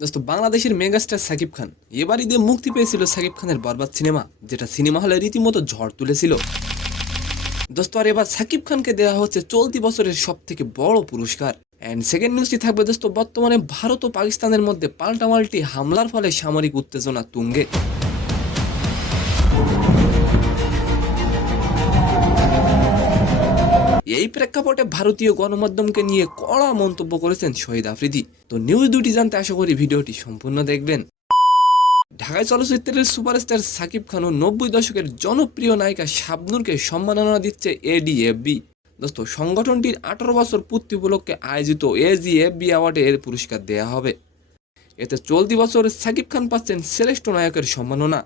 দোস্ত বাংলাদেশের মেগাস্টার সাকিব খান এবার ঈদে মুক্তি পেয়েছিল সাকিব খানের বরবাদ সিনেমা, যেটা সিনেমা হলে রীতিমতো ঝড় তুলেছিল। দোস্ত আর এবার সাকিব খানকে দেওয়া হচ্ছে চলতি বছরের সব থেকে বড় পুরস্কার। অ্যান্ড সেকেন্ড নিউজটি থাকবে দোস্ত, বর্তমানে ভারত ও পাকিস্তানের মধ্যে পাল্টাপাল্টি হামলার ফলে সামরিক উত্তেজনা তুঙ্গে। এই প্রেক্ষাপটে ভারতীয় গণমাধ্যমকে নিয়ে কড়া মন্তব্য করেছেন শহীদ আফ্রিদি। তো নিউজ দুটি জানতে আশা করি ভিডিওটি সম্পূর্ণ দেখবেন। ঢাকায় চলচ্চিত্রের সুপারস্টার সাকিব খান ও 90 দশকের জনপ্রিয় নায়িকা শাবনূরকে সম্মাননা দিচ্ছে এডিএফবি। দোস্ত সংগঠনটির 18 বছর পূর্তি উপলক্ষে আয়োজিত এজিএফবি অ্যাওয়ার্ডে এর পুরস্কার দেয়া হবে। এতে চলতি বছর সাকিব খান পাচ্ছেন শ্রেষ্ঠ নায়কের সম্মাননা।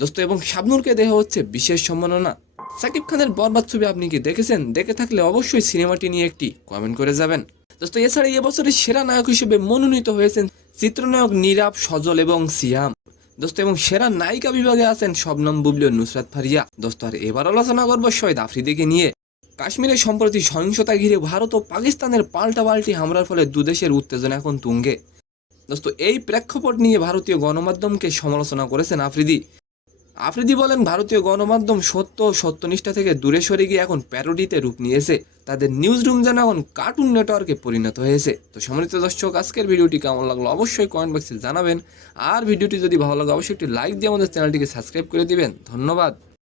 দোস্ত এবং শাবনূরকে দেওয়া হচ্ছে বিশেষ সম্মাননা। সাকিব খানের বরবাদ ছবি আপনি কি দেখেছেন? দেখে থাকলে অবশ্যই সিনেমাটি নিয়ে একটি কমেন্ট করে যাবেন। দোস্ত এছাড়া এবছরের সেরা নায়ক হিসেবে মনোনীত হয়েছেন চিত্রনায়ক নীরব, সজল এবং সিয়াম। দোস্ত এবং সেরা নায়িকা বিভাগে আছেন শবনম বুবলী ও নুসরাত ফারিয়া। দোস্ত আর এবার আলোচনা করবো শহীদ আফ্রিদিকে নিয়ে। কাশ্মীরে সম্প্রতি সহিংসতা ঘিরে ভারত ও পাকিস্তানের পাল্টাপাল্টি হামলার ফলে দুদেশের উত্তেজনা এখন তুঙ্গে। দোস্ত এই প্রেক্ষাপট নিয়ে ভারতীয় গণমাধ্যমকে সমালোচনা করেছেন আফ্রিদি বলেন, ভারতীয় গণমাধ্যম সত্য ও সত্যনিষ্ঠা থেকে দূরে সরে গিয়ে এখন প্যারোডিতে রূপ নিয়েছে। তাদের নিউজ রুম যেন এখন কার্টুন নেটওয়ার্কে পরিণত হয়েছে। তো সম্মানিত দর্শক, আজকের ভিডিওটি কেমন লাগলো অবশ্যই কমেন্ট বক্সে জানাবেন। আর ভিডিওটি যদি ভালো লাগে অবশ্যই একটি লাইক দিয়ে আমাদের চ্যানেলটিকে সাবস্ক্রাইব করে দিবেন। ধন্যবাদ।